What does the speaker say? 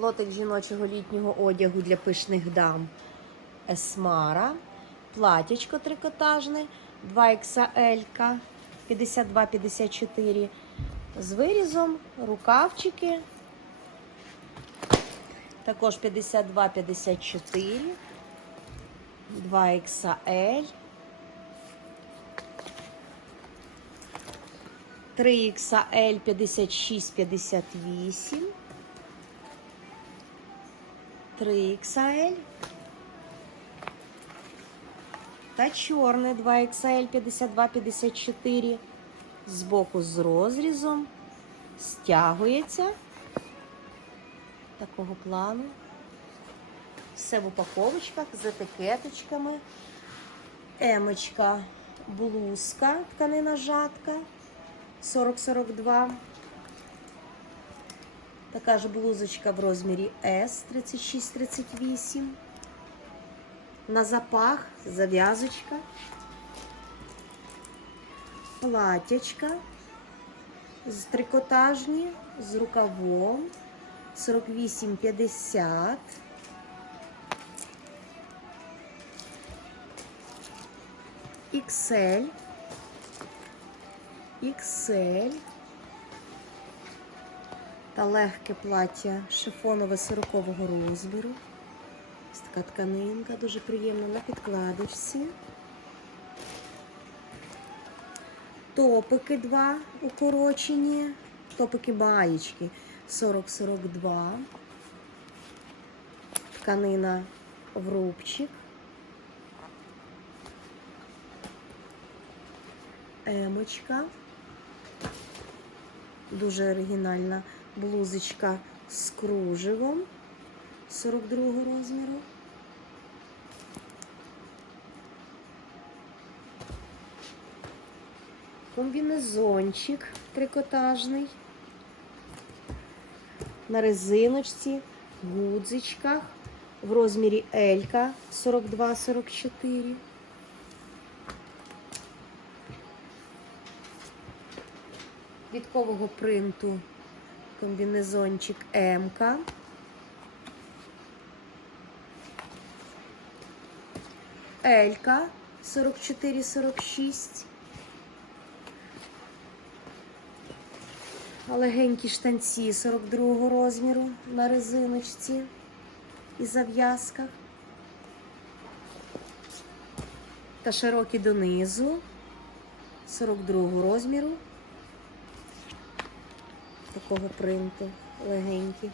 Лотик жіночого літнього одягу для пишних дам. Есмара. Платячко трикотажне 2XL 52-54. З вирізом, рукавчики. Також 52-54. 2XL. 3XL 56-58. 3XL. Та чорний 2XL 52-54. Збоку з розрізом. Стягується. Такого плану. Все в упаковочках з етикеточками. Емочка, блузка, тканина жатка. 40-42. Така ж блузочка в розмірі S 36-38. На запах зав'язочка. Платячка з трикотажні, з рукавом 48-50. XL. XL. Та легке плаття шифонове 40-го розміру. Ось така тканинка, дуже приємна на підкладочці. Топики два укорочені. Топики баєчки 40-42. Тканина в рубчик. Емочка. Дуже оригінальна блузочка з кружевом 42 розміру. Комбінезончик трикотажний. На резиночці, гудзичках в розмірі L 42-44. Квіткового принту комбінезончик М. Елька 44-46. Легенькі штанці 42 розміру на резиночці і зав'язках. Та широкі донизу 42 розміру такого принту легенькі.